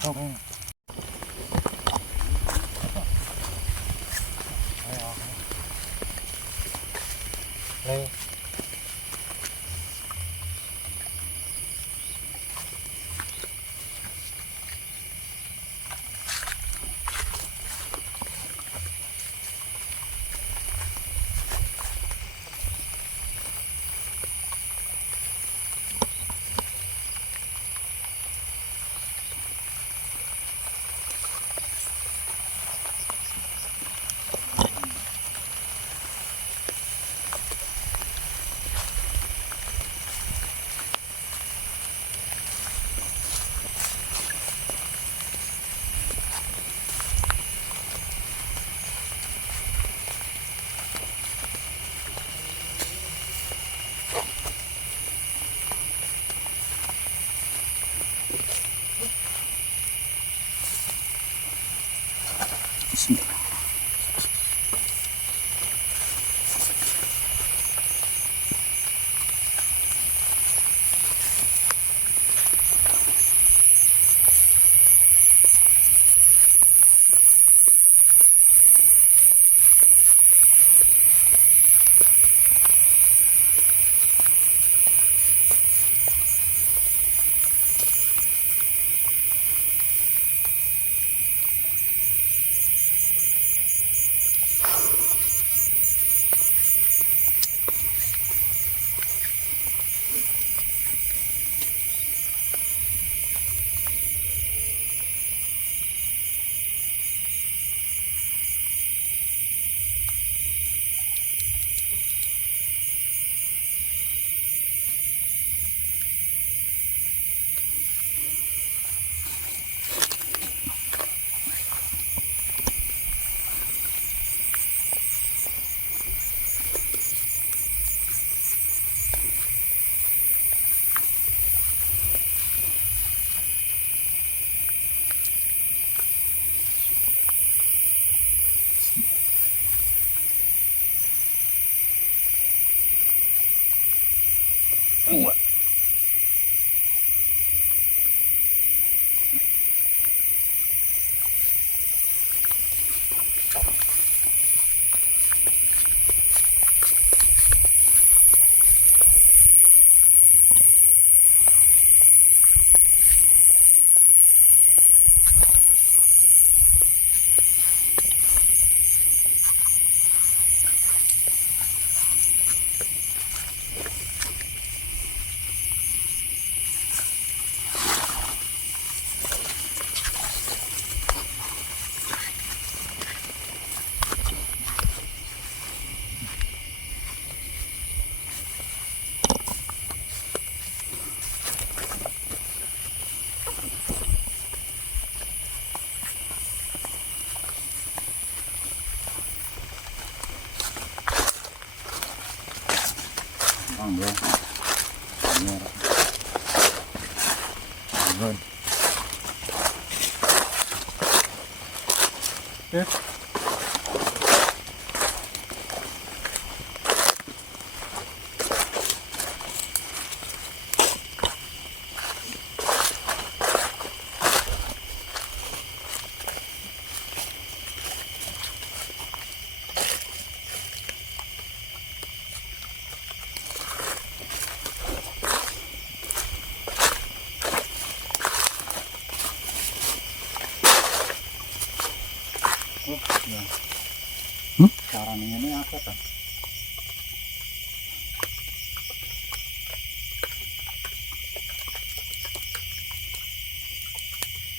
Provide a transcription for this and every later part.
เข้าไปเลย Vâng rồi, vâng, tiếp. Caranya ini apa kan?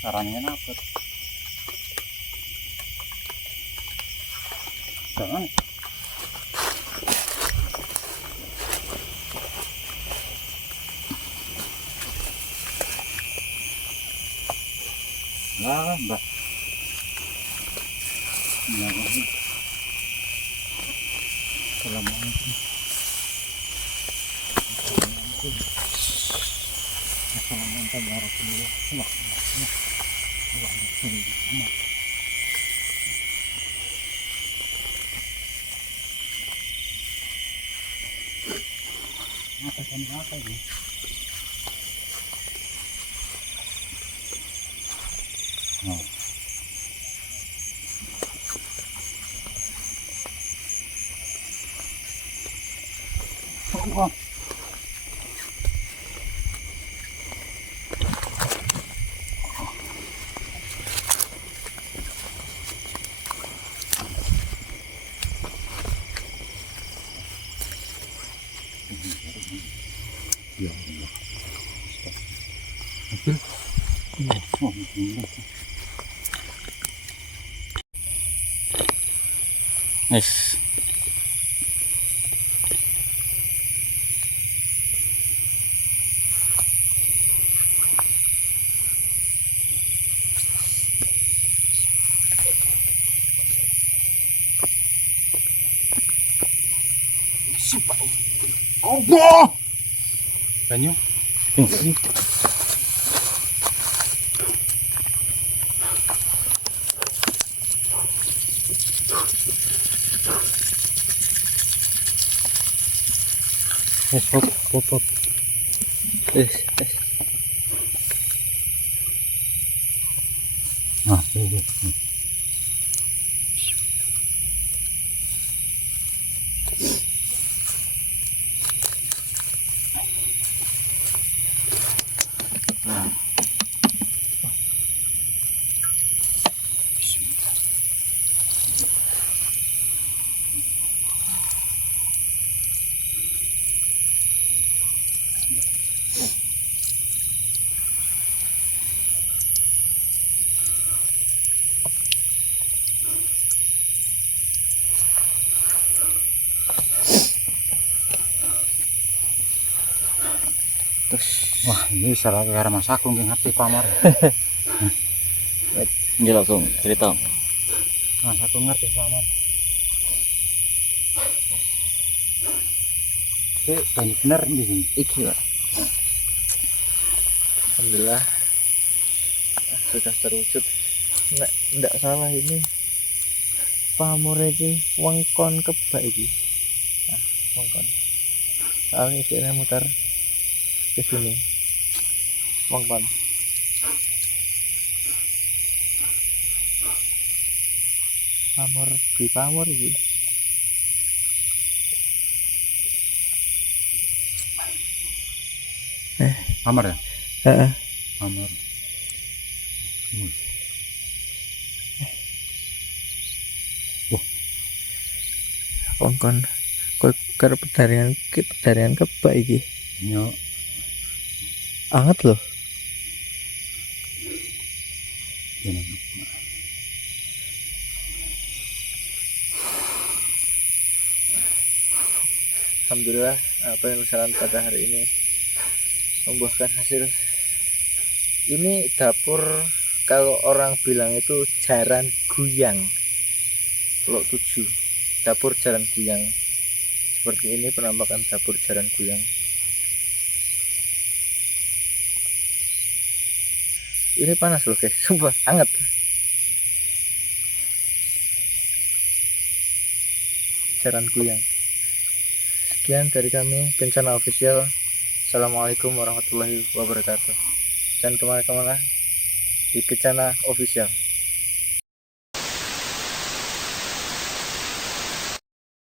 Caranya ini apa? Jangan. Lah, mbak. Assalamualaikum. Assalamualaikum warahmatullahi wabarakatuh. Apa ini? Oh. Oh. Ya Allah. Oh, Nice. Allah. Banyu. Ini. Hop. Yes. Nah, ini. Terus Wah, ini salah gara Mas Agung yang ngerti pamor. ini langsung cerita. Mas Agung ngerti pamor. Ini bener di sini. Iki Pak. Alhamdulillah sudah terwujud. Nggak salah ini pamor iki wengkon kebak iki. Nah, wengkon. Soalnya dia muter ke sini. Wengkon. Pamor di pamor iki. Pamor ya? Heeh. Pamor. Wengkon kok karo pedarian kebak iki. Yo. Anget loh. Ini. Alhamdulillah apa yang usahakan pada hari ini membuahkan hasil. Ini dapur kalau orang bilang itu jaran guyang. Lok 7 dapur jaran guyang. Seperti ini penampakan dapur jaran guyang. Ini panas loh guys, sumpah hangat. Jaran guyang. Sekian dari kami Kencana Official. Assalamualaikum warahmatullahi wabarakatuh. Jangan kemana-kemana di Kencana Official.